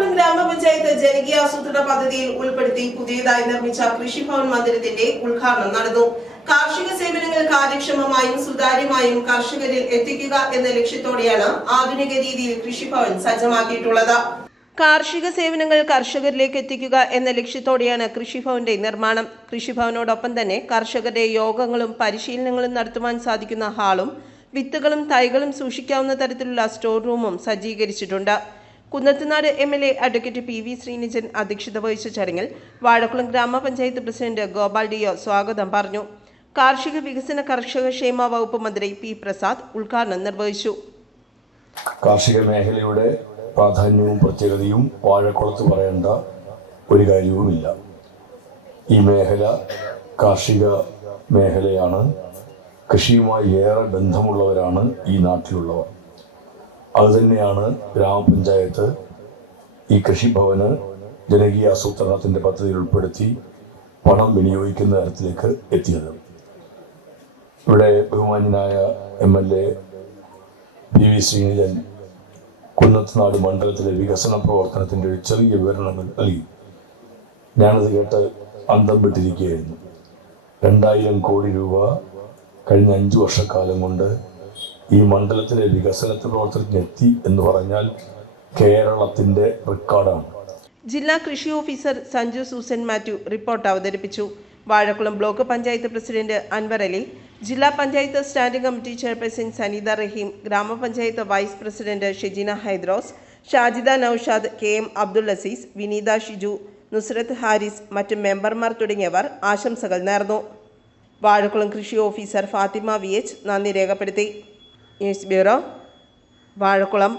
വാഴക്കുളം ഗ്രാമപഞ്ചായത്ത് ജനകീയ ആസൂത്രണ പദ്ധതിയിൽ ഉൾപ്പെടുത്തി പുതിയതായി നിർമ്മിച്ച കൃഷിഭവൻ മന്ദിരത്തിന്റെ ഉദ്ഘാടനം നടന്നു. കാർഷിക സേവനങ്ങൾ കാര്യക്ഷമമായും സുതാര്യമായും കർഷകരിൽ എത്തിക്കുക എന്ന ലക്ഷ്യത്തോടെയാണ് ആധുനിക രീതിയിൽ കൃഷിഭവൻ സജ്ജമാക്കിയിട്ടുള്ളത്. കാർഷിക സേവനങ്ങൾ കർഷകരിലേക്ക് എത്തിക്കുക എന്ന ലക്ഷ്യത്തോടെയാണ് കൃഷിഭവന്റെ നിർമ്മാണം. കൃഷിഭവനോടൊപ്പം തന്നെ കർഷകരുടെ യോഗങ്ങളും പരിശീലനങ്ങളും നടത്തുവാൻ സാധിക്കുന്ന ഹാളും വിത്തുകളും തൈകളും സൂക്ഷിക്കാവുന്ന തരത്തിലുള്ള സ്റ്റോർ റൂമും സജ്ജീകരിച്ചിട്ടുണ്ട്. Kunnathunad M L A advocate P V Sreenijan അധ്യക്ഷത വഹിച്ച ചടങ്ങിൽ വാഴക്കുളം ഗ്രാമപഞ്ചായത്ത് പ്രസിഡന്റ് ഗോപാൽ ഡിയോ സ്വാഗതം പറഞ്ഞു. കാർഷിക വികസന കർഷക ക്ഷേമ വകുപ്പ് മന്ത്രി പി പ്രസാദ് ഉദ്ഘാടനം നിർവഹിച്ചു. കാർഷിക മേഖലയുടെ പ്രാധാന്യവും പ്രത്യേകതയും വാഴക്കുളത്ത് പറയേണ്ട ഒരു കാര്യവുമില്ല. ഈ മേഖല കാർഷിക മേഖലയാണ്. കൃഷിയുമായി ഏറെ ബന്ധമുള്ളവരാണ് ഈ നാട്ടിലുള്ളവർ. അതുതന്നെയാണ് ഗ്രാമപഞ്ചായത്ത് ഈ കൃഷിഭവന് ജനകീയ ആസൂത്രണത്തിന്റെ പദ്ധതിയിൽ ഉൾപ്പെടുത്തി പണം വിനിയോഗിക്കുന്ന തരത്തിലേക്ക് എത്തിയത്. ഇവിടെ ബഹുമാന്യനായ M L A P V Sreenidhan Kunnathunad മണ്ഡലത്തിലെ വികസന പ്രവർത്തനത്തിന്റെ ഒരു ചെറിയ വിവരണങ്ങൾ നൽകി. ഞാനത് കേട്ട് അന്തം വിട്ടിരിക്കുകയായിരുന്നു രണ്ടായിരം കോടി രൂപ കഴിഞ്ഞ അഞ്ചു വർഷക്കാലം കൊണ്ട് ഈ മണ്ഡലത്തിലെ വികസന പ്രവർത്തനത്തിനെത്തി എന്ന് പറഞ്ഞാൽ കേരളത്തിന്റെ റെക്കോർഡാണ് ജില്ലാ കൃഷി officer Sanju Susan Mathew report അവതരിപ്പിച്ചു. വാഴക്കുളം ബ്ലോക്ക് പഞ്ചായത്ത് പ്രസിഡന്റ് അൻവർ അലി ജില്ലാ panchayat standing committee chairperson Saneetha Raheem ഗ്രാമപഞ്ചായത്ത് vice president Shejeena Haidros Shajida Noushad K M Abdul Azeez Vineetha Shiju Nusrath Haris മറ്റ് മെമ്പർമാർ തുടങ്ങിയവർ ആശംസകൾ നേർന്നു. വാഴക്കുളം കൃഷി ഓഫീസർ ഫാത്തിമ വി എച്ച് നന്ദി രേഖപ്പെടുത്തി. News bureau Vazhakulam